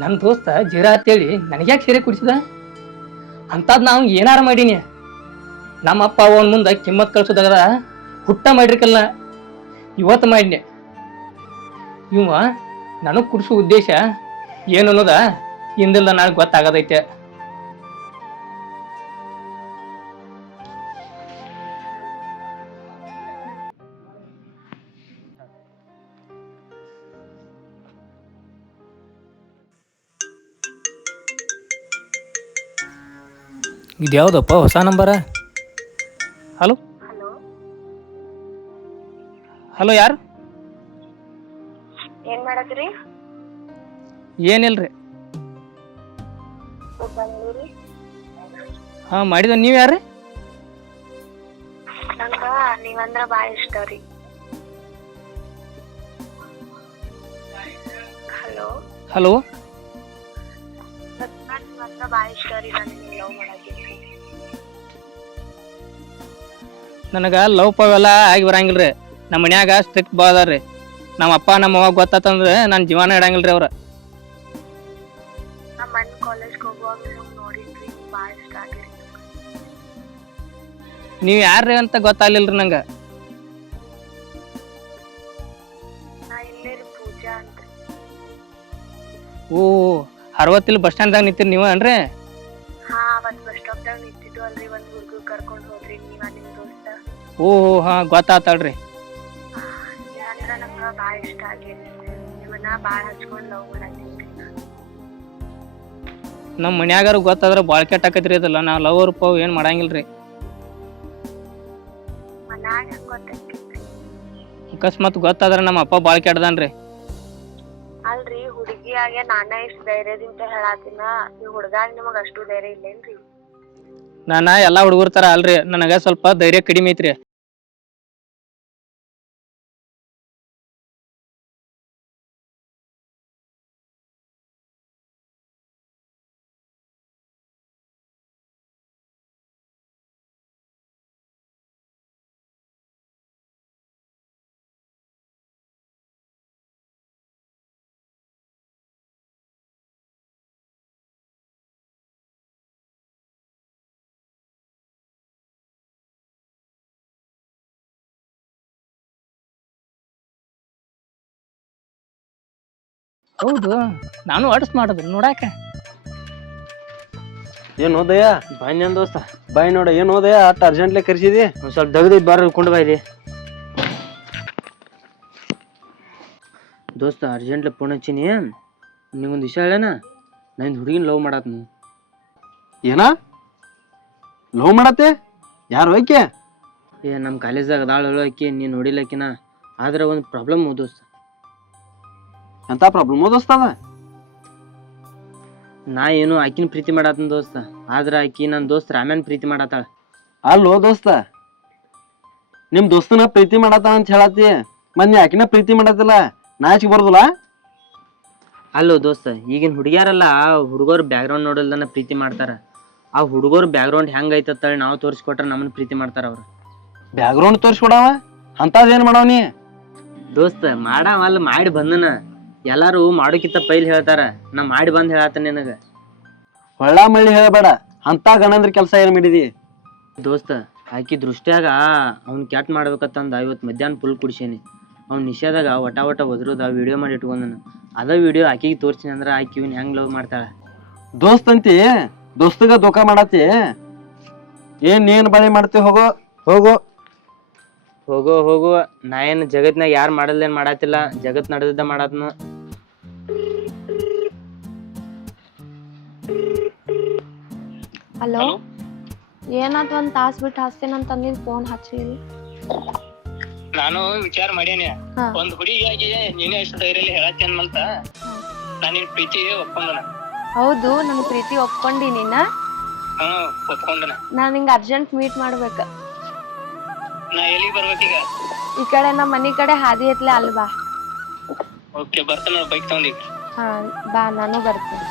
ನನ್ನ ದೋಸ್ತ ಜೀರಾ ಅಂತೇಳಿ ನನಗ್ಯಾಕೆ ಸೀರೆ ಕುಡಿಸಿದ ಅಂಥದ್ದು ನಾವು ಏನಾರ ಮಾಡೀನಿ. ನಮ್ಮ ಅಪ್ಪ ಅವನ ಮುಂದೆ ಕಿಮ್ಮತ್ ಕಳ್ಸೋದಾಗದ ಹುಟ್ಟ ಮಾಡಿರ್ಕಲ್ಲ ಇವತ್ತು ಮಾಡಿನಿ. ಇವ ನನಗೆ ಕುಡಿಸೋ ಉದ್ದೇಶ ಏನು ಅನ್ನೋದ ಹಿಂದಿಲ್ಲ ನನಗೆ ಗೊತ್ತಾಗದೈತೆ. ಇದು ಯಾವುದಪ್ಪ ಹೊಸ ನಂಬರ? ಹಲೋ ಹಲೋ, ಯಾರು? ಏನ್ ಮಾಡತ್ರಿ? ಏನಿಲ್ರಿ. ಹಾ ಮಾಡಿದ. ನೀವು ಯಾರು? ನಂಗ ನೀವಂದ್ರ ಬಾಳ ಇಷ್ಟ ರೀ. ಹಲೋ ಹಲೋ, ನೀವಂದ್ರ ಬಾಳ ಇಷ್ಟ ರೀ. ನಾನು ಲವ್ ಮಾಡತ್ತೀನಿ. ನನಗೆ ಲವ್ ಪವೆಲ್ಲ ಆಗಿ ಬರಂಗಿಲ್ರಿ. ನಮ್ಮ ಮನ್ಯಾಗ ಸ್ಟ್ರಿಕ್ಟ್ ಭಾಳ ಅದಾರ ರೀ. ನಮ್ಮ ಅಪ್ಪ ನಮ್ಮ ಅವ್ವ ಗೊತ್ತಾತಂದ್ರೆ ನನ್ನ ಜೀವನ ಇಡಂಗಿಲ್ರಿ ಅವ್ರ. ನಮ್ಮ ಮನೆ ಕಾಲೇಜ್ಗೆ ಹೋಗುವಾಗ ನೋಡಿದ್ರಿ, ಬಾಳ ಇಷ್ಟ ಆಗಿರಿ. ನೀವು ಯಾರ್ರಿ ಅಂತ ಗೊತ್ತಾಗ್ಲಿಲ್ರಿ ನಂಗೆ. ನಾ ಇಲ್ಲೇ ರೀ, ಪೂಜಾ ಅಂತ. ಓ, ಅರವತ್ತಿಲ್ ಬಸ್ ಸ್ಟ್ಯಾಂಡ್ದಾಗ ನಿಂತೀರಿ ನೀವು ಅನ್ರಿ? ಹಾ, ಅವತ್ತು ಬಸ್ ಸ್ಟಾಪ್ದಾಗ ನಿಂತಿದ್ದು ಅಲ್ರಿ, ಒಂದು ಹುಡುಗ ಕರ್ಕೊಂಡು ಹೋದ್ರಿ ನೀವ ನಿಮ್ ದೋಸ್ತ. ಓ ಹಾ, ಗೊತ್ತಾತಳ್ರಿ. ನೀವಂದ್ರ ನಂಗ ಬಾಳ ಇಷ್ಟ ಆಗೇರಿ. ನಿಮ್ಮನ್ನ ಬಾಳ ಹಚ್ಕೊಂಡ್ ಲವ್ ಮಾಡತ್ತೀನಿ. ನಮ್ಮ ಮನ್ಯಾಗಾರು ಗೊತ್ತಾದ್ರೆ ಭಾಳ ಕೆಟ್ಟ ಆಕೈತ್ರಿ. ಅದಲ್ಲ ನಾ ಲವ್ ಪವ್ ಏನು ಮಾಡಂಗಿಲ್ರಿ. ಮನ್ಯಾಗ ಹೆಂಗ್ ಗೊತ್ತಾಕೈತ್ರಿ? ಅಕಸ್ಮಾತ್ ಗೊತ್ತಾದ್ರೆ ನಮ್ಮ ಅಪ್ಪ ಭಾಳ ಕೆಟ್ಟದನ್ರಿ. ಅಲ್ರಿ, ಹುಡುಗಿಯಾಗೆ ನಾನ ಇಷ್ಟ ಧೈರ್ಯದಿಂದ ಹೇಳಾತಿನ, ಈ ಹುಡುಗಾಗ ನಿಮಗ ಅಷ್ಟು ಧೈರ್ಯ ಇಲ್ಲೇನ್ರಿ? ನಾನ ಎಲ್ಲಾ ಹುಡುಗರ ತರ ಅಲ್ರಿ, ನನಗ ಸ್ವಲ್ಪ ಧೈರ್ಯ ಕಡಿಮೆ ಐತ್ರಿ. ಹೌದು, ನಾನು ಅಡ್ಸ್ ಮಾಡೋದು ನೋಡಾಕ. ಏನ್ ಹೋದಯ್ಯ? ಬಾಯ್ ನನ್ ದೋಸ್ತ ಬಾಯ್ ನೋಡ. ಏನ್ ಹೋದಯ್ಯ ಅಟ್ ಅರ್ಜೆಂಟ್ಲಿ ಕರ್ಸಿದಿ? ಒಂದ್ ಸ್ವಲ್ಪ ದಗದಿದ್ ಬಾರ ಕೊಂಡು ಬಾಯ್ಲಿ. ದೋಸ್ತ ಅರ್ಜೆಂಟ್ಲಿ ಫೋನ್ ಹಚ್ಚಿನಿ. ನಿಂಗೊಂದು ವಿಷಯ ಹೇಳೇನ, ನಾನು ಹುಡುಗಿನ ಲವ್ ಮಾಡತ್ನಿ. ಏನ ಲವ್ ಮಾಡತ್ತೆ? ಯಾರು ಹೋಯ್ಕೆ? ನಮ್ಮ ಕಾಲೇಜ್ದಾಗ ಅದಾಳ ಹೇಳೋಕಿ, ನೀನು ನೋಡಿಲ್ಲಕಿನ. ಆದ್ರೆ ಒಂದು ಪ್ರಾಬ್ಲಮ್ ದೋಸ್ತ. ಎಂತ ಪ್ರಾಬ್ಲಮ್ ದೋಸ್ತ ಅದ? ನಾ ಏನು ಆಕಿನ ಪ್ರೀತಿ ಮಾಡತ್ನ ದೋಸ್ತ, ಆದ್ರ ಆಕಿ ನನ್ನ ದೋಸ್ತ ರಾಮ್ಯಾನ್ ಪ್ರೀತಿ ಮಾಡತ್ತಾಳ. ಅಲ್ಲೋ ದೋಸ್ತ, ನಿಮ್ ದೋಸ್ತನ ಪ್ರೀತಿ ಮಾಡತ್ತ ಅಂತ ಹೇಳತ್ತಿ, ಮೊನ್ನೆ ಆಕಿನ ಪ್ರೀತಿ ಮಾಡತ್ತಿಲ್ಲ, ನಾಚಿಗೆ ಬರೋದಿಲ್ಲ? ಅಲ್ಲೋ ದೋಸ್ತ, ಈಗಿನ ಹುಡುಗ್ಯಾರಲ್ಲ ಹುಡುಗರು ಬ್ಯಾಕ್ಗ್ರೌಂಡ್ ನೋಡಲ್ದನ ಪ್ರೀತಿ ಮಾಡ್ತಾರ. ಆ ಹುಡುಗರು ಬ್ಯಾಕ್ಗ್ರೌಂಡ್ ಹೆಂಗ್ ಐತತ್ತೇಳಿ ನಾವು ತೋರಿಸ್ಕೊಟ್ರೆ ನಮ್ಮನ್ನ ಪ್ರೀತಿ ಮಾಡ್ತಾರ ಅವ್ರು. ಬ್ಯಾಕ್ಗ್ರೌಂಡ್ ತೋರಿಸ್ಕೊಡವ? ಅಂತದೇನ್ ಮಾಡವನಿ? ದೋಸ್ತ ಮಾಡವಲ್ಲ, ಮಾಡಿ ಬಂದನ. ಎಲ್ಲಾರು ಮಾಡೋಕಿತ್ತ ಪೈಲ್ ಹೇಳ್ತಾರ, ನಾ ಮಾಡಿ ಬಂದ್ ಹೇಳತ್ತ ನಿನಗ. ಹೊಳ್ಳ ಮಳ್ಳಿ ಹೇಳಬೇಡ, ಅಂತ ಗಣಂದ್ರ ಕೆಲಸ ಏನ್ ಮಾಡಿದಿ? ದೋಸ್ತ ಆಕಿ ದೃಷ್ಟ್ಯಾಗ ಅವ್ನ್ ಕ್ಯಾಟ್ ಮಾಡ್ಬೇಕತ್ತಂದ ಇವತ್ತು ಮಧ್ಯಾಹ್ನ ಫುಲ್ ಕುಡ್ಸೇನಿ. ಅವ್ನ ನಿಷೇಧಾಗ ಒಟ ಒದ್ರದ ವಿಡಿಯೋ ಮಾಡಿ ಇಟ್ಕೊಂಡನ. ಅದ ವಿಡಿಯೋ ಆಕಿಗೆ ತೋರ್ಸಿನಿ ಅಂದ್ರ ಆಕಿ ಇವ್ನ ಹೆಂಗ್ ಲವ್ ಮಾಡ್ತಾಳ. ದೋಸ್ತಂತಿ ದೋಸ್ತಗ ದೋಖ ಮಾಡತ್ತಿ? ಏನ್ ಬಳಿ ಮಾಡ್ತಿ? ಹೋಗೋ ಹೋಗೋ ಹೋಗೋ ಹೋಗೋ. ನಾ ಏನ್ ಜಗತ್ನಾಗ ಯಾರು ಮಾಡಲ್ದೇನ್ ಮಾಡತ್ತಿಲ್ಲ, ಜಗತ್ ನಡೆದಿದ್ದ ಮಾಡತ್ನ. ಹಲೋ, ಏನಾದ್ ಒಂದ್ ತಾಸ್ ಬಿಟ್ಟು ಹಚ್ತೇನಂತ ಅಂದಿದ್ ಫೋನ್ ಹಚ್ಚಲಿಲ್ಲ. ನಾನು ವಿಚಾರ ಮಾಡೇನಿ, ಒಂದ್ ಹುಡುಗಿಯಾಗಿ ನೀನೇ ಎಷ್ಟು ಧೈರ್ಯದಲ್ಲಿ ಹೇಳತ್ತಿ ಅನ್ಮಂತ ನಾನು ನಿನ್ ಪ್ರೀತಿ ಒಪ್ಕೊಂಡನ. ಹೌದು, ನನ್ ಪ್ರೀತಿ ಒಪ್ಕೊಂಡಿ ನೀನ? ಒಪ್ಕೊಂಡನ. ನಾನ್ ನಿಂಗ ಅರ್ಜೆಂಟ್ ಮೀಟ್ ಮಾಡ್ಬೇಕ. ನಾ ಎಲ್ಲಿಗೆ ಬರ್ಬೇಕೀಗ? ಈ ಕಡೆ ನಮ್ಮ ಮನಿ ಕಡೆ ಹಾದಿ ಐತ್ಲೆ, ಅಲ್ಲಿ ಬಾ. ಓಕೆ, ಬರ್ತಾನ ಬೈಕ್ ತಗೊಂಡಿ. ಹಾ ಬಾ, ನಾನು ಬರ್ತೀನಿ.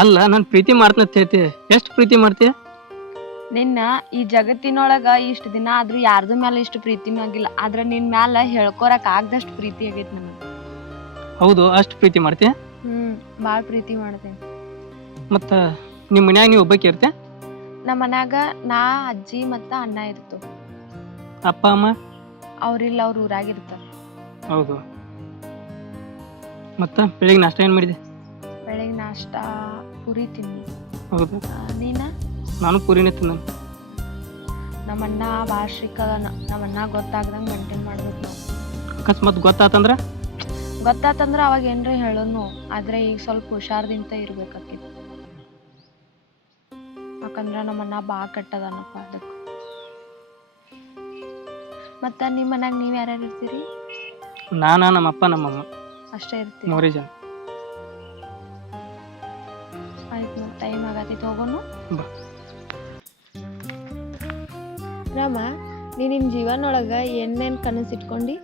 ಅಲ್ಲ ನಾನು ಪ್ರೀತಿ ಮಾಡ್ತೀನಿ ಅಂತ ಹೇಳ್ತಿ, ಎಷ್ಟು ಪ್ರೀತಿ ಮಾಡ್ತೀಯ? ನಿನ್ನ ಈ ಜಗತ್ತಿನೊಳಗ ಇಷ್ಟ ದಿನ ಆದ್ರೂ ಯಾರ್ದು ಮ್ಯಾಲ ಇಷ್ಟು ಪ್ರೀತಿನೂ ಆಗಿಲ್ಲ, ಆದ್ರ ನಿನ್ ಮ್ಯಾಲ ಹೇಳ್ಕೊರಕ್ ಆಗ್ದಷ್ಟು ಪ್ರೀತಿ ಆಗೈತಿ ನನಗೆ. ಹೌದು, ಅಷ್ಟು ಪ್ರೀತಿ ಮಾಡ್ತೀಯ? ಭಾಳ ಪ್ರೀತಿ ಮಾಡ್ತೇನೆ. ಮತ್ತ ನಿಮ್ಮ ಮನ್ಯಾಗ ನೀವು ಒಬ್ಬಕ್ಕೆ ಇರ್ತೆ? ನಮ್ಮ ಮನ್ಯಾಗ ನಾ, ಅಜ್ಜಿ ಮತ್ತ ಅಣ್ಣ ಇರ್ತೇವ್. ಅಪ್ಪ ಅಮ್ಮ? ಅವ್ರಿಲ್ಲ, ಅವ್ರ ಊರಾಗಿರ್ತಾರ. ಹೌದು. ಮತ್ತ ಬೆಳಿಗ್ಗೆ ನಾಷ್ಟ ಏನ್ ಮಾಡಿದೆ? ಬೆಳಗ್ಗೆ ನಾಷ್ಟ ಪುರಿ ತಿನ್ನಿ. ಹೌದು. ನೀನ? ನಾನು ಪೂರಿನೇ ತಿನ್ನ. ನಮ್ಮ ಅಣ್ಣ ಭಾಳ ಶ್ರೀಕ್ ಅದಾನ. ನಮ್ಮ ಅಣ್ಣ ಗೊತ್ತಾಗ್ದಂಗ ಮೇಂಟೈನ್ ಮಾಡ್ಬೇಕು ನಾವು. ಅಕಸ್ಮಾತ್ ಗೊತ್ತಾತಂದ್ರ? ಗೊತ್ತಾತಂದ್ರ ಅವಾಗ ಏನ್ರ ಹೇಳೋನು, ಆದ್ರೆ ಈಗ ಸ್ವಲ್ಪ ಹುಷಾರ್ದಿಂತ ಇರ್ಬೇಕಾಕೈತಿ. ಯಾಕಂದ್ರ ನಮ್ಮ ಅಣ್ಣ ಭಾಳ ಕೆಟ್ಟದಾನಪ್ಪ ಅದಕ್ಕೆ. ಮತ್ತ ನಿಮ್ಮ ಮನ್ಯಾಗ ನೀವ್ ಯಾರ್ಯಾರು ಇರ್ತೀರಿ? ನಾನ, ನಮ್ಮಪ್ಪ, ನಮ್ಮಮ್ಮ ಅಷ್ಟೇ ಇರ್ತೀರಿ? 3 ಜನ. ಆಯ್ತು, ಟೈಮ್ ಆಗತೈತಿ, ಹೋಗೋನು ಬಾ. ರಾಮ, ನೀ ನಿನ್ ಜೀವನೊಳಗ ಏನೇನ್ ಕನಸು ಇಟ್ಕೊಂಡಿ?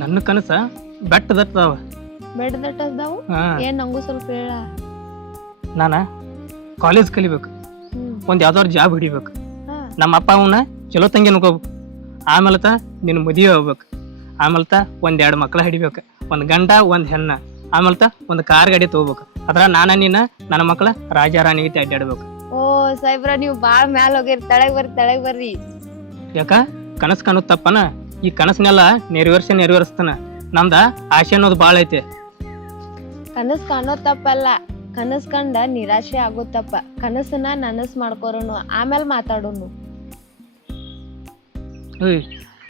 ನನ್ನ ಕನಸ ಬೆಟ್ಟದಟ್ಟದವ. ಬೆಡ್ ದಟ್ಟದಾವು? ಏನ್ ನಂಗೂ ಸ್ವಲ್ಪ ಹೇಳ. ನಾನ ಕಾಲೇಜ್ ಕಲಿಬೇಕು, ಒಂದ್ ಯಾವ್ದಾದ್ರು ಜಾಬ್ ಹಿಡಿಬೇಕು, ನಮ್ಮ ಅಪ್ಪ ಅವನ್ನ ಚಲೋ ತಂಗಿ ಅನ್ಕೋಬೇಕು, ಆಮೇಲೆ ನಿನ್ನ ಮದುವೆ ಹೋಗ್ಬೇಕು, ಆಮೇಲೆ 1-2 ಮಕ್ಳ ಹಿಡಿಬೇಕು, ಒಂದ್ ಗಂಡ ಒಂದ್ ಹೆಣ್ಣ, ಆಮೇಲೆ ಒಂದ್ ಕಾರ್ ಗಾಡಿ ತಗೋಬೇಕು. ಅದ್ರ ನಾನ ನೀನ ನನ್ನ ಮಕ್ಳ ರಾಜಾರಾಣಿ ಐತಿ ಅಡ್ಡಾಡ್ಬೇಕು. ಓ ಸಾಹೇಬ್ರ, ನೀವು ಬಾಳ್ ಮ್ಯಾಲ ಹೋಗಿರ್. ತೆಳಗ್ ಬರ್ರಿ. ಯಾಕ ಕನಸ್ ಕಾಣೋದ್ ತಪ್ಪನ? ಈ ಕನಸನ್ನೆಲ್ಲ ನೆರವೇರಿಸ್ತಾನ. ನಮ್ದ ಆಸೆ ಅನ್ನೋದು ಬಾಳ ಐತಿ. ಕನಸ್ ಕಾಣೋದ್ ತಪ್ಪಲ್ಲ, ಕನಸ್ ಕಂಡ ನಿರಾಶೆ ಆಗೋ ತಪ್ಪ. ಕನಸನ್ನ ನನಸ್ ಮಾಡ್ಕೊರೋನು, ಆಮೇಲೆ ಮಾತಾಡೋನು.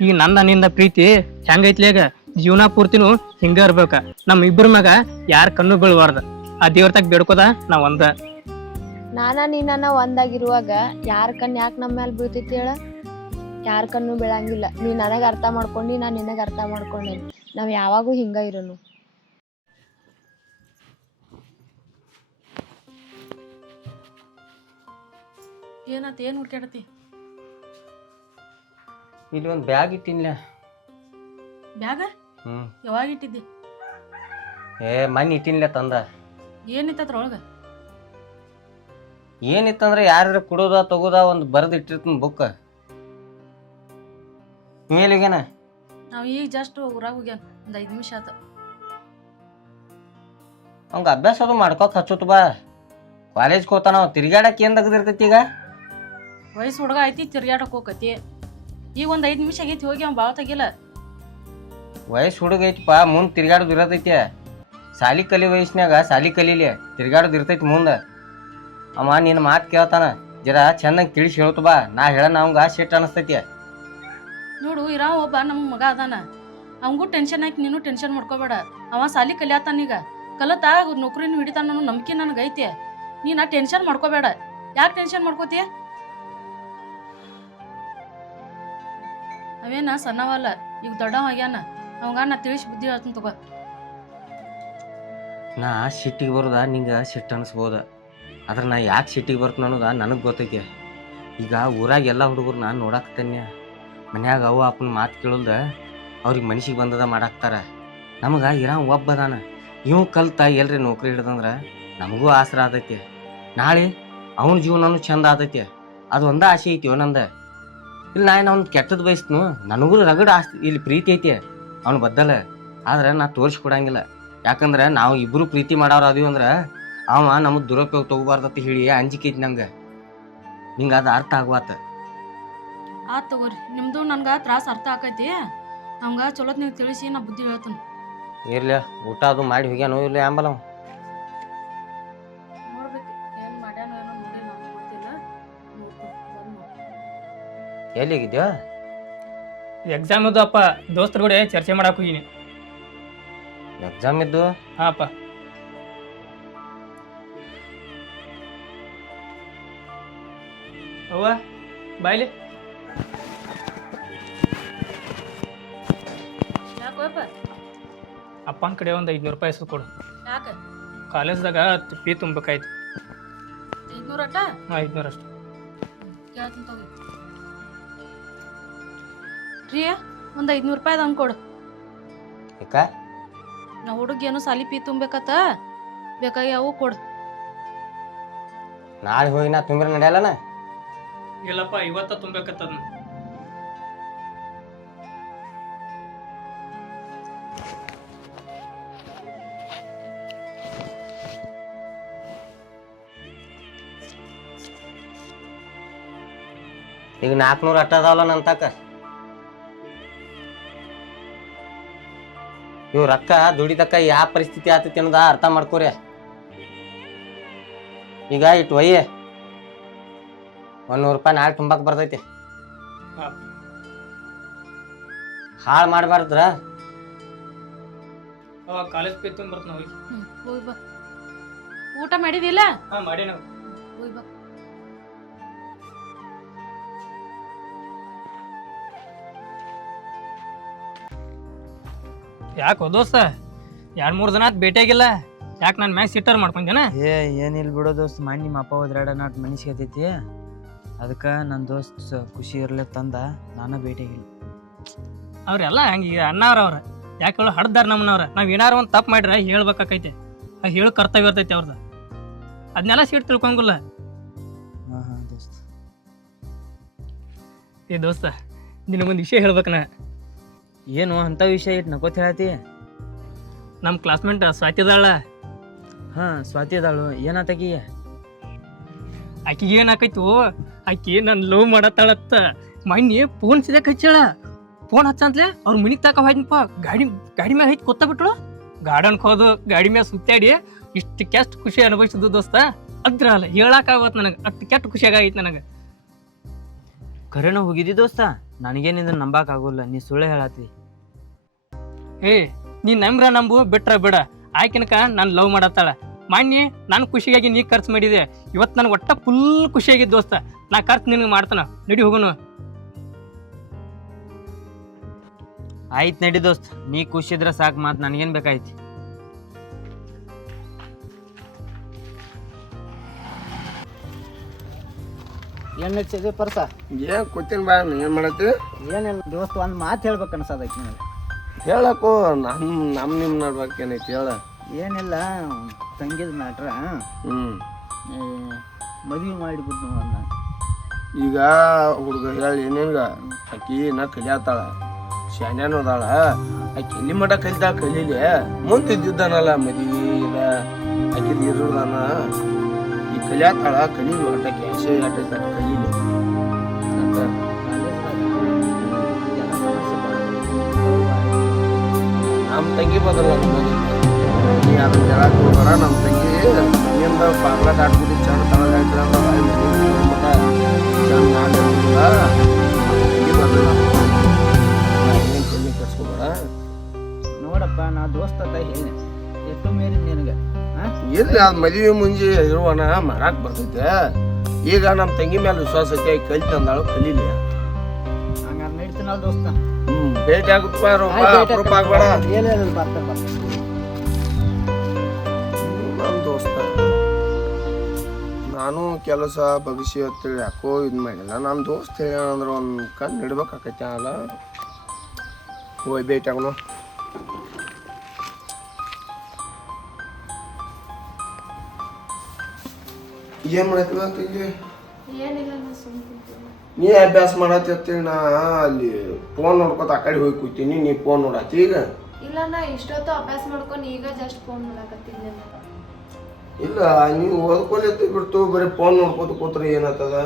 ಈಗ ನನ್ನ ನಿಂದ ಪ್ರೀತಿ ಹೆಂಗೈತ್ಲಿ? ಈಗ ಜೀವನ ಪೂರ್ತಿನೂ ಹಿಂಗ ಇರ್ಬೇಕ. ನಮ್ ಇಬ್ಬರ ಮ್ಯಾಗ ಯಾರ ಕಣ್ಣು ಬೀಳ್ಬಾರ್ದ. ಆ ದೇವ್ರ ತಗ ಬೇಡ್ಕೋದ ನಾವ್ ಒಂದ. ನಾನ ನೀನ ಒಂದಾಗಿರುವಾಗ ಯಾರ ಕಣ್ ಯಾಕೆ ನಮ್ಮ ಮ್ಯಾಲ ಬೀಳ್ತೈತಿ ಹೇಳ? ಯಾರ ಕಣ್ಣು ಬೀಳಂಗಿಲ್ಲ. ನೀ ನನಗ ಅರ್ಥ ಮಾಡ್ಕೊಂಡಿ, ನಾ ನಿನಗ ಅರ್ಥ ಮಾಡ್ಕೊಂಡೇನಿ. ನಾವ್ ಯಾವಾಗೂ ಹಿಂಗ ಇರೋನು. ಏನಾತ? ಏನ್ ಹುಡ್ಕ್ಯಾಡತಿ? ಇಲ್ಲಿ ಒಂದು ಬ್ಯಾಗ್ ಇಟ್ಟಿನ್ಲ. ಬ್ಯಾಗ? ಯಾವಾಗ ಇಟ್ಟಿದ್ದಿ? ಮಣ್ಣು ಇಟ್ಟಿನ್ಲ ತಂದ. ಏನಿತ್ತ ಅದ್ರೊಳಗ? ಏನಿತ್ತಂದ್ರೆ ಯಾರ ಕುಡೋದ ತಗೋದ ಒಂದು ಬರೆದು ಇಟ್ಟಿರ್ತೀನಿ ಬುಕ್. ಮೇಲಿಗೇನ ನಾವ್ ಈಗ ಜಸ್ಟ್ ಊರಾಗ ಹೋಗ್ಯಾನ, ಒಂದ್ 5 ನಿಮಿಷ ಆತ. ಅವಂಗ ಅಭ್ಯಾಸ ಅದು ಮಾಡ್ಕೋಕ್ ಹಚ್ಚುತ್ತ ಬಾ. ಕಾಲೇಜ್ಗೆ ಹೋತಾನ, ತಿರ್ಗಾಡಕ್ ಏನ್ ತೆಗ್ದಿರ್ತೈತಿ ಈಗ? ವಯಸ್ಸು ಹುಡುಗ ಐತಿ, ತಿರ್ಗಾಡಕ್ ಹೋಗತಿ. ಈಗ ಒಂದ್ 5 ನಿಮಿಷ ಆಗೈತಿ, ಹೋಗಿ ಅವ್ನು ಭಾಳ ತೆಗಿಲ್ಲ. ವಯಸ್ಸು ಹುಡುಗ ಐತಿಪ್ಪ, ಮುಂದೆ ತಿರ್ಗಾಡೋದು ಇರತೈತಿ. ಸಾಲಿ ಕಲಿ ವಯಸ್ಸಿನಾಗ ಸಾಲಿ ಕಲೀಲಿ, ತಿರ್ಗಾಡೋದು ಇರ್ತೈತಿ ಮುಂದೆ. ಅವ ನಿನ್ನ ಮಾತು ಕೇಳ್ತಾನ, ಜರ ಚಂದಂಗೆ ತಿಳಿಸಿ ಹೇಳ್ತು ಬಾ. ನಾ ಹೇಳೋಣ ಅವಂಗ ಸಿಟ್ಟು ಅನಿಸ್ತೈತಿ. ನೋಡು, ಇರಾವ ಒಬ್ಬ ನಮ್ಮ ಮಗ ಅದಾನ, ಅವಂಗೂ ಟೆನ್ಷನ್ ಆಯ್ತು, ನೀನು ಟೆನ್ಷನ್ ಮಾಡ್ಕೋಬೇಡ. ಅವ ಸಾಲಿ ಕಲಿಯಾತಾನೀಗ, ಕಲತಾ ನೌಕರಿನ ಹಿಡಿತಾನ ಅನ್ನೋ ನಂಬಿಕೆ ನನಗೈತಿ. ನೀನು ಟೆನ್ಷನ್ ಮಾಡ್ಕೋಬೇಡ. ಯಾಕೆ ಟೆನ್ಷನ್ ಮಾಡ್ಕೋತೀಯ? ಅವೇನ ಸಣ್ಣವಲ್ಲ, ಈಗ ದೊಡ್ಡವ ಆಗ್ಯಾನ. ಅವಂಗ ನಾ ತಿಳಿಸಿ ಬುದ್ಧಿ ಹೇಳ್ತೀನಿ ತಗೋ. ನಾ ಸಿಟ್ಟಿಗೆ ಬರೋದ ನಿಂಗೆ ಸಿಟ್ಟು ಅನಿಸ್ಬೋದ, ಆದ್ರೆ ನಾ ಯಾಕೆ ಸಿಟ್ಟಿಗೆ ಬರ್ತೀನಿ ಅನ್ನೋದ ನನಗೆ ಗೊತ್ತೈತಿ. ಈಗ ಊರಾಗ ಎಲ್ಲ ಹುಡುಗರು ನಾನು ನೋಡಾಕ್ತೇನೆ. ಮನ್ಯಾಗ ಅವ ಅಪ್ಪನ ಮಾತು ಕೇಳಲ್ದ ಅವ್ರಿಗೆ ಮನ್ಸಿಗೆ ಬಂದದ ಮಾಡಾಕ್ತಾರ. ನಮಗೆ ಒಬ್ಬ ಅದಾನ, ಇವ್ ಕಲ್ತ ಎಲ್ರಿ ನೌಕರಿ ಹಿಡ್ದಂದ್ರೆ ನಮಗೂ ಆಸರ ಆದೈತಿ. ನಾಳೆ ಅವನ ಜೀವನನೂ ಚಂದ ಆದೈತಿ. ಅದು ಒಂದ ಆಸೆ ಐತಿ ನಂದ. ಇಲ್ಲಿ ನಾನು ಅವ್ನು ಕೆಟ್ಟದ್ದು ಬಯಸ್ನು, ನನಗೂ ರಗಡ ಆಸ್ತಿ ಇಲ್ಲಿ ಪ್ರೀತಿ ಐತಿ ಅವ್ನು ಬದ್ದಲ್ಲ. ಆದ್ರೆ ನಾ ತೋರಿಸ್ಕೊಡಂಗಿಲ್ಲ. ಯಾಕಂದ್ರೆ ನಾವು ಇಬ್ರು ಪ್ರೀತಿ ಮಾಡೋರು ಅದೀವಿ ಅಂದ್ರೆ ಅವ ನಮಗೆ ದುರುಪಯೋಗ ತಗೋಬಾರ್ದತ್ತ ಹೇಳಿ ಅಂಜಿಕೆ ಐತಿ ನಂಗೆ. ನಿಂಗೆ ಅದು ಅರ್ಥ ಆಗುವಾತ. ಆತ್ ತಗೋರಿ, ನಿಮ್ದು ನನ್ಗೆ ತ್ರಾಸ ಅರ್ಥ ಆಕೈತಿ. ನಮ್ಗೆ ಚಲೋತ್ ನೀವು ತಿಳಿಸಿ ನಾ ಬುದ್ಧಿ ಹೇಳ್ತೀನಿ. ಇರ್ಲಿ, ಊಟ ಅದು ಮಾಡಿ ಹೋಗ್ಯಾನೋ ಇಲ್ಲ ಆಂಬಲ ನೋಡ್ಬೇಕು, ಏನು ಮಾಡ್ಯಾನೋ ಏನೋ ನೋಡಿ, ನನಗೆ ಗೊತ್ತಿಲ್ಲ. ಎಲ್ಲಿಗಿದ್ಯಾ? ಎಕ್ಸಾಮ್ ಇದ್ದು ಅಪ್ಪ, ದೋಸ್ತರ ಕೂಡ ಚರ್ಚೆ ಮಾಡಕ್ ಹೋಗಿನಿ. ಎಕ್ಸಾಮ್ ಇದ್ದು? ಹಾ ಅಪ್ಪ. ಅವ್ವ ಬಾಯ್ಲಿ. ಯಾಕೋಯಪ್ಪ? ಅಪ್ಪನ ಕಡೆ ಒಂದು 500 ರೂಪಾಯಿ ಹೆಸರು ಕೊಡು. ಯಾಕೆ? ಕಾಲೇಜ್ದಾಗ ಫೀ ತುಂಬಬೇಕಾಯ್ತು. 500 ಅಟ್ಟ? 500 ಅಷ್ಟು. ಕೇಳ್ತೀನಿ ತಗೋ. ರೀ, ಒಂದು 500 ರೂಪಾಯಿ ಹಂಗೆ ಕೊಡು. ಯಾಕ? ನಾ ಹುಡುಗ ಏನೋ ಸಾಲಿ ಫೀ ತುಂಬಬೇಕತ್ತ, ಬೇಕಾಗಿ ಅವು ಕೊಡು. ನಾಳೆ ಹೋಗಿ ನಾ ತುಂಬಿರ ನಡೆಯಲ್ಲನ? ಇಲ್ಲಪ್ಪ ಇವತ್ತ ತುಂಬಬೇಕತ್ತದ. ಈಗ 400 ಅಟ್ಟ ಅದಾವಲ್ಲ ನನ್ನ ತಕ್ಕ. ಇವ್ ರೊಕ್ಕ ದುಡಿತಕ್ಕ ಯಾವ ಪರಿಸ್ಥಿತಿ ಆತೈತಿ ಅನ್ನೋದ ಅರ್ಥ ಮಾಡ್ಕೋರಿ. ಈಗ ಇಟ್ಟು ಒಯ್ಯ 100 ರೂಪಾಯಿ ನಾಳೆ ತುಂಬಾಕ್ ಬರ್ತೈತಿ. ಹಾಳು ಮಾಡ್ಬಾರ್ದ್ರ. ಕಾಲೇಜ್ ಪೇ ತುಂಬ ಬರ್ತ ನಾವು. ಹೋಗಿ ಬಾ. ಊಟ ಮಾಡಿದಿಲ್ಲ? ಮಾಡಿ ನಾವು ಹೋಗಿ ಬಾ. ಯಾಕೋ ದೋಸ್ತ 2-3 ದಿನ ಆತ್ ಭೇಟಿಯಾಗಿಲ್ಲ. ಯಾಕೆ ನನ್ನ ಮ್ಯಾಗ ಸಿಟ್ಟರ್ ಮಾಡ್ಕೊಂಡೇನ? ಏನಿಲ್ಲ ಬಿಡೋ ದೋಸ್ತ್, ಮಾಡಿ ನಿಮ್ಮ ಅಪ್ಪ ಹೋದ್ರಾಡ ನಾಟ್ ಮನುಷ್ಯ ಐತಿ. ಅದಕ್ಕೆ ನನ್ನ ದೋಸ್ತ್ ಖುಷಿ ಇರ್ಲಿ ತಂದ ನಾನು ಭೇಟಿಯಾಗಿಲ್ಲ. ಅವ್ರೆಲ್ಲ ಹಂಗೆ ಅಣ್ಣವ್ರವ್ರ ಯಾಕೆ ಹೇಳು ಹಡ್ದಾರ ನಮ್ಮನವ್ರ. ನಾವು ಏನಾರು ಒಂದು ತಪ್ಪು ಮಾಡ್ರೆ ಹೇಳ್ಬೇಕಾಕೈತೆ. ಅದು ಹೇಳು ಕರ್ತವ್ಯ ಇರ್ತೈತೆ ಅವ್ರದ್ದು. ಅದನ್ನೆಲ್ಲ ಸಿಟ್ಟು ತಿಳ್ಕೊಂಗಿಲ್ಲ. ಹಾಂ ದೋಸ್ತ್. ಏ ದೋಸ್ತ, ನಿನಗೊಂದು ವಿಷಯ ಹೇಳ್ಬೇಕನ. ಏನು ಅಂಥ ವಿಷಯ ಇಟ್ಟು ನಕೋತ ಹೇಳತಿ? ನಮ್ಮ ಕ್ಲಾಸ್ಮೇಟ್ ಸ್ವಾತಿದಾಳ. ಹಾಂ ಸ್ವಾತಿ ಅದಾಳು, ಏನಾತಕಿ? ಆಕಿಗೆ ಏನಾಕೈತು, ಆಕಿ ನಾನು ಲವ್ ಮಾಡತ್ತಾಳತ್ತ. ಮೊನ್ನೆ ಫೋನ್ ಸಿದಕ್ಕೆ ಹಚ್ಚಾಳ. ಫೋನ್ ಹಚ್ಚಂತ್ಲೆ ಅವ್ರ ಮನಿಗೆ ತಾಕ ಹೋಯ್ತಪ್ಪ. ಗಾಡಿ ಮ್ಯಾಗ ಐತಿ ಕೊತ್ತ ಬಿಟ್ಳು. ಗಾರ್ಡನ್ಗೆ ಹೋದು ಗಾಡಿ ಮ್ಯಾಗ ಸುತ್ತಾಡಿ ಇಷ್ಟು ಕೆಟ್ಟ ಖುಷಿ ಅನುಭವಿಸಿದ್ದು ದೋಸ್ತ. ಅದ್ರ ಅಲ್ಲ ಹೇಳಕ್ಕಾಗತ್ ನನಗೆ. ಅಷ್ಟು ಕೆಟ್ಟ ಖುಷಿಯಾಗೈತಿ ನನಗೆ. ಖರೇನ ಹೋಗಿದ್ದಿ ದೋಸ್ತ? ನನಗೇನಿಂದ ನಂಬಕ್ ಆಗೋಲ್ಲ, ನೀ ಸುಳ್ಳು ಹೇಳತ್ತಿ. ಏ ನೀ ನಂಬು ಬಿಟ್ರ ಬಿಡ. ಆಕಿನಕ ನಾನು ಲವ್ ಮಾಡತ್ತಾಳ. ಮೊನ್ನೆ ನಾನು ಖುಷಿಗಾಗಿ ನೀ ಖರ್ಚು ಮಾಡಿದೆ. ಇವತ್ತು ನನಗೆ ಒಟ್ಟ ಫುಲ್ ಖುಷಿಯಾಗಿದ್ದು ದೋಸ್ತ. ನಾ ಖರ್ಚು ನಿನಗೆ ಮಾಡ್ತಾನ. ನಡಿ ಹೋಗೋನು. ಆಯ್ತು ನಡಿ ದೋಸ್ತ್, ನೀ ಖುಷಿದ್ರೆ ಸಾಕು, ಮಾತು ನನಗೇನು ಬೇಕಾಯ್ತಿ. ಏನ್ ನಡ್ಸಿದ್ವಿ ಪರ್ಸ? ಏನ್ ಕೂತಿನ್ ಬಾ. ಏನ್ ಮಾಡತ್ತಿ? ಏನಿಲ್ಲ ದೋಸ್ತ್, ಒಂದ್ ಮಾತು ಹೇಳ್ಬೇಕು ಅನ್ಸದೈತಿ ನನಗೆ. ಹೇಳಕ್ಕೋ ನಿಮ್ ನಡ್ಬೇಕು ಏನೈತಿ ಹೇಳ. ಏನಿಲ್ಲ, ತಂಗಿದ ಮ್ಯಾಟ್ರ ಮದ್ವಿ ಮಾಡಿಬಿಟ್ಟು ಅನ್ನ. ಈಗ ಹುಡುಗ ಹೇಳಿ ನಿನ್ಗ ಆಕಿ ನಾ ಕಲಿಯಾತಾಳ, ಶಾನ್ಯಾನು ಅದಾಳ. ಆಕಿ ಎಲ್ಲಿ ಮಠ ಕಲಿತಾಳ ಕಲೀಲಿ. ಮುಂದೆ ಇದ್ದಿದ್ದಾನಲ್ಲ ಮದ್ವಿ ಇಲ್ಲ ಆಕಿದ್ ಇರೋದಾನ. ಈ ಕಲಿಯಾತಾಳ ಕಲೀಲಿ. ಒಟ್ಟ ಕ್ಯಾಶೆ ಆಟ ಕಲೀಲಿ. ನಮ್ಮ ತಂಗಿ ಬದಲ್ಲ ನೀ ಅದನ್ನ ಹೇಳಕ್ ಹೋಗ್ಬೇಡ. ನಮ್ಮ ತಂಗಿ ಮನೆಯಿಂದ ಬಾಗ್ಲ ದಾಟ್ಬಿಟ್ಟು ಚಂದ ತಳಗ ಹಾಕಿದ ಚಂದ ಮಾಡಿಲ್ಲ. ತಂಗಿ ಬದಲ್ಲ ಏನ್ ತಲೆ ಕೆಡ್ಸ್ಕೊಬೇಡ. ನೋಡಪ್ಪ, ನಾ ದೋಸ್ತ ಅಂತ ಹೇಳಿ ಎಷ್ಟು ಮೇರಿ ನಿನಗೆ. ಎಲ್ಲಿ ಅದ್ ಮದುವೆ ಮುಂಜಿ ಇರುವನ ಮಾಡಾಕ್ ಬರ್ತೈತೆ. ಈಗ ನಮ್ಮ ತಂಗಿ ಮೇಲೆ ವಿಶ್ವಾಸ ಐತೆ. ಕಲಿತ ಅಂದಾಳು ಕಲೀಲಿ. ಹಂಗಾರ ನಡೀತೀನಲ್ಲ ದೋಸ್ತ. ಭೇಟಿ ಆಗುತ್ತಪ್ಪ. ಅಪರೂಪ ಆಗ್ಬೇಡ. ಏನಿಲ್ಲ ಬರ್ತೇನೆ. ನಮ್ಮ ದೋಸ್ತ ನಾನು ಕೆಲಸ ಬಗ್ಸಿ ಅಂತೇಳಿ ಯಾಕೋ ಇದು ಮಾಡಿಲ್ಲ. ನಮ್ಮ ದೋಸ್ತ ಹೇಳಂದ್ರೆ ಒಂದು ಕಣ್ಣು ಇಡ್ಬೇಕಾಕೈತಿ ಅಲ್ಲ. ಹೋಯ್ ಭೇಟಿ ಆಗೋನು. ಏನ್ ಮಾಡತ್ತೀವ ತಂಗಿ? ಏನಿಲ್ಲ, ನಾ ಸುಮ್ಮನೆ ನೀ ಅಭ್ಯಾಸ ಮಾಡತ್ತಿ ಅಂತೇಳಿ ನಾ ಅಲ್ಲಿ ಫೋನ್ ನೋಡ್ಕೊತ ಆ ಕಡೆ ಹೋಗಿ ಕೂತೀನಿ. ನೀ ಫೋನ್ ನೋಡತ್ತಿ ಈಗ? ಇಲ್ಲ, ನಾ ಇಷ್ಟೊತ್ತು ಅಭ್ಯಾಸ ಮಾಡ್ಕೊಂಡು ಈಗ ಜಸ್ಟ್ ಫೋನ್ ಮಾಡಕತ್ತಿದ್ದೆ. ಇಲ್ಲ, ನೀವು ಓದ್ಕೊಲತ್ತಿ ಬಿಡ್ತು ಬರೀ ಫೋನ್ ನೋಡ್ಕೊತ ಕೂತ್ರೆ ಏನಾಗ್ತದ?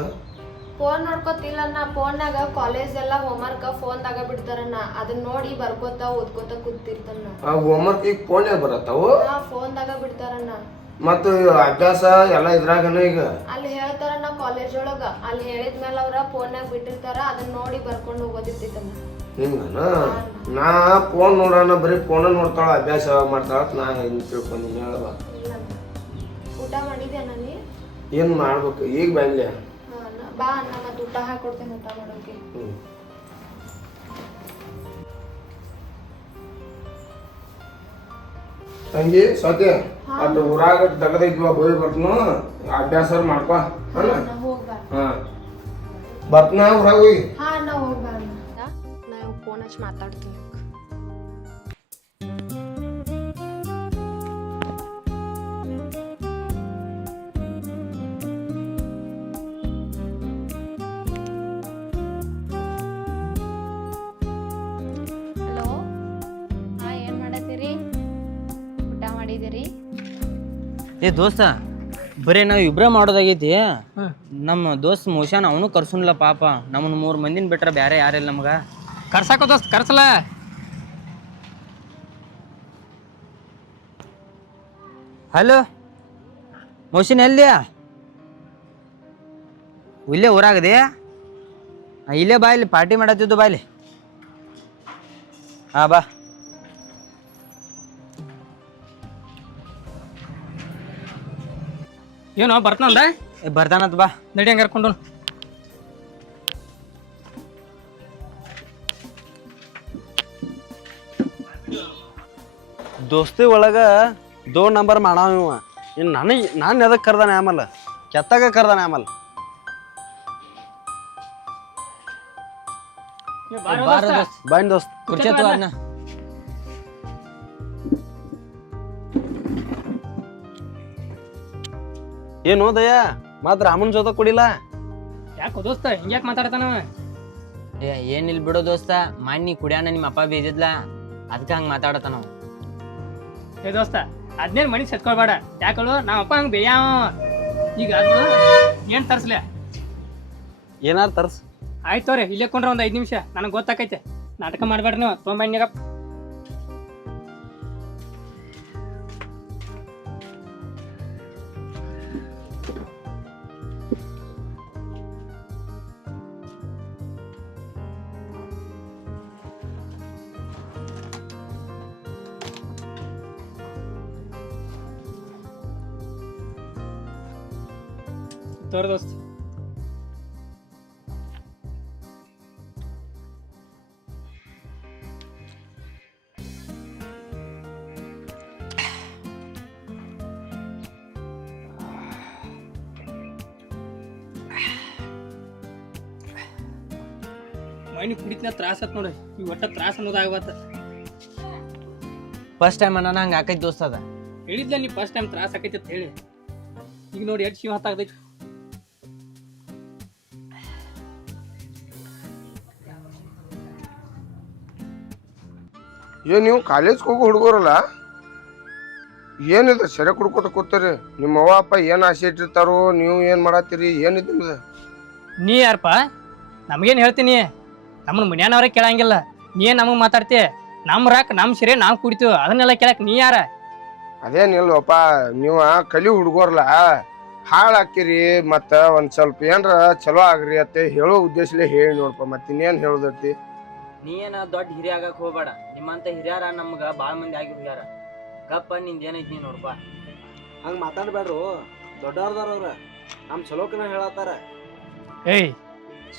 ಫೋನ್ ನೋಡ್ಕೊತಿಲ್ಲ, ನಾ ಫೋನ್ನಾಗ ಕಾಲೇಜ್ ಎಲ್ಲ ಹೋಮ್ವರ್ಕ್ ಫೋನ್ದಾಗ ಬಿಡ್ತಾರಣ್ಣ. ಅದನ್ನ ನೋಡಿ ಬರ್ಕೋತ ಓದ್ಕೋತ ಕೂತಿರ್ತಾನ. ಆ ಹೋಮ್ವರ್ಕ್ ಈಗ ಫೋನ್ಯಾಗ ಬರತ್ತಾವು? ಫೋನ್ದಾಗ ಬಿಡ್ತಾರಣ್ಣ. ಮತ್ತು ಅಭ್ಯಾಸ ಎಲ್ಲ ಇದ್ರಾಗನ ಈಗ ಅಲ್ಲಿ ಹೇಳ್ತಾರಣ್ಣ ಕಾಲೇಜ್ ಒಳಗ. ಅಲ್ಲಿ ಹೇಳಿದ್ಮೇಲೆ ಅವ್ರ ಫೋನ್ಯಾಗ ಬಿಟ್ಟಿರ್ತಾರ, ಅದನ್ನ ನೋಡಿ ಬರ್ಕೊಂಡು ಹೋಗೋದಿರ್ತೈತಣ್ಣ. ಹಿಂಗನ? ನಾ ಫೋನ್ ನೋಡೋಣ ಬರೀ ಫೋನ ನೋಡ್ತಾಳ, ಅಭ್ಯಾಸ ಮಾಡ್ತಾಳ ನಾ ಹೆಂಗ್ ತಿಳ್ಕೊಂಡಿನಿ ಹೇಳವ. ಊಟ ಮಾಡಿದ್ಯಾನ ನೀ? ಏನ್ ಮಾಡ್ಬೇಕು ಈಗ ಬಂದ್ಲೆ? ಬಾ ಅಣ್ಣ, ಮತ್ತೆ ಊಟ ಹಾಕೊಡ್ತೇನೆ ಊಟ ಮಾಡೋಕೆ. ತಂಗಿ ಸತ್ಯ ಅದು ಊರಾಗ ದಗದಿದ್ವ ಹೋಗಿ ಬರ್ತನು. ಅಭ್ಯಾಸ ಮಾಡ್ಕೊ. ಹಾ ಬರ್ತನ ಊರಾಗ ಹೋಗಿ. ಹಾ ಅಣ್ಣ ಹೋಗ್ಬಾ ಅಣ್ಣ. ನಾ ಫೋನ್ ಹಚ್ಚಿ ಮಾತಾಡ್ತೀನಿ. ಏ ದೋಸ್ತ ಬರೀ ನಾವು ಇಬ್ರೇ ಮಾಡೋದಾಗೈತಿ ಹ್ಮ್. ನಮ್ಮ ದೋಸ್ತ್ ಮೋಶಾನ್ ಅವನು ಕರ್ಸುನ್ಲ ಪಾಪ ನಮ್ಮನ್ನ 3 ಮಂದಿನ ಬಿಟ್ರೆ ಬೇರೆ ಯಾರಿಲ್ಲ ನಮ್ಗ. ಕರ್ಸಾಕೋ ದೋಸ್ತ್ ಕರ್ಸಲ. Hello motion ಎಲ್ಲಿಯಾ? ಇಲ್ಲೇ ಊರಾಗದೆ? ಇಲ್ಲೇ ಬಾ, ಇಲ್ಲಿ ಪಾರ್ಟಿ ಮಾಡತ್ತಿದ್ದು ಬಾ ಇಲ್ಲಿ. ಹಾ ಬಾ. ಏನೋ ಬರ್ತಾನಂದ ಬರ್ತಾನತ್ ಬಾ. ನಡಿ ಹಂಗ ಕರ್ಕೊಂಡು. ದೋಸ್ತಿ ಒಳಗ 2 ನಂಬರ್ ಮಾಡಾವ ಇವ. ಇನ್ನು ನಾನು ಎದಕ್ಕೆ ಕರ್ದಾನೆ ಆಮೇಲೆ ಕೆತ್ತಾಗ ಕರ್ದಾನೆ ಆಮೇಲೆ. ಬಾರ ದೋಸ್ತ್, ಬಾಯ್ ದೋಸ್ತ್. ಕುರ್ಚಿ ತಗೋ ಅದ್ನ. ಏನು ದಯ್ಯ ಮಾತ್ರ ರಾಮನ್ ಜೊತೆ ಕುಡಿಲ್ಲ? ಯಾಕೋ ದೋಸ್ತ ಹಿಂಗ್ಯಾಕ್ ಮಾತಾಡ್ತಾನ? ಏನಿಲ್ ಬಿಡೋ ದೋಸ್ತ, ಮಾನ್ನಿ ಕುಡಿಯಾನ ನಿಮ್ಮ ಅಪ್ಪ ಬೇದಿದ್ಲ, ಅದಕ್ಕೆ ಹಂಗೆ ಮಾತಾಡತಾನ ನಾವು. ಏ ದೋಸ್ತ ಅದ್ನೇನ್ ಮನಿ ಸೆತ್ಕೊಳ್ಬೇಡ. ಯಾಕಳು ನಮ್ಮ ಅಪ್ಪ ಹಂಗ ಬೇಯಾವ. ಈಗ ಏನ್ ತರ್ಸ್ಲೆ? ಏನಾರು ತರ್ಸ್. ಆಯ್ತವ್ರಿ ಇಲ್ಲೇ ಕೊಂಡ್ರ ಒಂದ್ 5 ನಿಮಿಷ, ನನಗೆ ಗೊತ್ತಾಕೈತೆ. ನಾಟಕ ಮಾಡ್ಬೇಡ್ರಿ ನೀವು. ತೊಂಬಣ್ಣಗ ತೋರ್ ದೋಸ್ತ್. ಮೈನಿ ಕುಡಿತನ ತ್ರಾಸ ಆತ್ ನೋಡಿ. ಈ ಒಟ್ಟ ತ್ರಾಸ ಅನ್ನೋದಾಗತ್ತ. ಫಸ್ಟ್ ಟೈಮ್ ಅನ್ನ ಹಂಗೆ ಆಕೈತಿ ದೋಸ್ತ ಅದ. ಹೇಳಿದ್ಲ ನೀ ಫಸ್ಟ್ ಟೈಮ್ ತ್ರಾಸ ಆಕೈತಿ ಅಂತ ಹೇಳಿ. ಈಗ ನೋಡಿ ಎಷ್ಟು ಶಿವ ಹತ್ತಾಗದೈತಿ. ಏನ್ ನೀವು ಕಾಲೇಜ್ಗೆ ಹೋಗೋ ಹುಡುಗರಲ್ಲ, ಏನಿದೆ ಸೆರೆ ಕುಡ್ಕೋತ ಕೂತೀರಿ? ನಿಮ್ಮ ಅವ್ವ ಅಪ್ಪ ಏನ್ ಆಸೆ ಇಟ್ಟಿರ್ತಾರೋ, ನೀವು ಏನ್ ಮಾಡತ್ತೀರಿ? ಏನಿದೆ ನಿಮ್ದು? ನೀ ಯಾರಪ್ಪ? ನಮಗೇನು ಹೇಳ್ತೀನಿ? ನಮ್ಮನ್ನ ಮನ್ಯಾನವ್ರೆ ಕೇಳಂಗಿಲ್ಲ. ನೀ ಏನ್ ನಮಗೆ ಮಾತಾಡ್ತಿ? ನಮ್ಮ ರಾಕ್ ನಮ್ಮ ಸಿರೆ ನಾವು ಕುಡಿತೀವಿ, ಅದನ್ನೆಲ್ಲ ಕೇಳಕ್ ನೀ ಯಾರ? ಅದೇನಿಲ್ವಪ್ಪ, ನೀವು ಕಲಿ ಹುಡುಗರಲ್ಲ, ಹಾಳಾಕಿರಿ. ಮತ್ತ ಒಂದ್ ಸ್ವಲ್ಪ ಏನ್ರ ಚಲೋ ಆಗ್ರಿ ಅಂತ ಹೇಳೋ ಉದ್ದೇಶಲೇ ಹೇಳಿ ನೋಡಪ್ಪ. ಮತ್ತೆ ಇನ್ನೇನ್ ಹೇಳೋದೈತಿ? ನೀ ಏನ ದೊಡ್ಡ ಹಿರಿಯ ಆಗಕ್ ಹೋಗ್ಬೇಡ. ನಿಮ್ಮಂತ ಹಿರಿಯರ ನಮ್ಗ ಬಾಳ ಮಂದಿ ಆಗಿ ಹೋಗ್ಯಾರ. ಗಪ್ಪ ನಿಂದ ಏನೈತಿ ನೀ ನೋಡ್ಪ. ಹಂಗೆ ಮಾತಾಡ್ಬೇಡ್ರು, ದೊಡ್ಡವ್ರದಾರವ್ರ ನಮ್ಮ ಚಲೋಕನ ಹೇಳತ್ತಾರ. ಏಯ್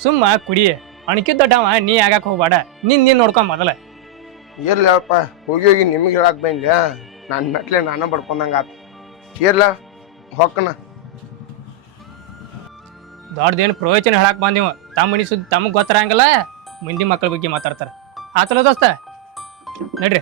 ಸುಮ್ಮ ಕುಡಿ. ಅಣಕಿ ದೊಡ್ಡವ ನೀ ಆಗಕ್ ಹೋಗ್ಬೇಡ. ನೀನ್ ನೋಡ್ಕೊ ಮೊದಲ. ಇರ್ಲಿ ಅಪ್ಪ, ಹೋಗಿ ಹೋಗಿ ನಿಮ್ಗೆ ಹೇಳಕ್ ಬೈನ್ಲ. ನಾನು ಮೆಟ್ಲೆ ನಾನು ಬಡ್ಕೊಂಡಂಗ ಆತ. ಇರ್ಲ ಹೊಕ್ಕನ. ದೊಡ್ಡದೇನು ಪ್ರವಚನ ಹೇಳಕ್ ಬಂದಿವ. ತಮ್ಮ ಮನಿ ಸುದ್ದಿ ತಮಗೆ ಗೊತ್ತಿರಂಗಿಲ್ಲ, ಮಂದಿ ಮಕ್ಕಳ ಬಗ್ಗೆ ಮಾತಾಡ್ತಾರ. ಆತಲ್ಲ ದೋಸ್ತ, ನಡ್ರಿ.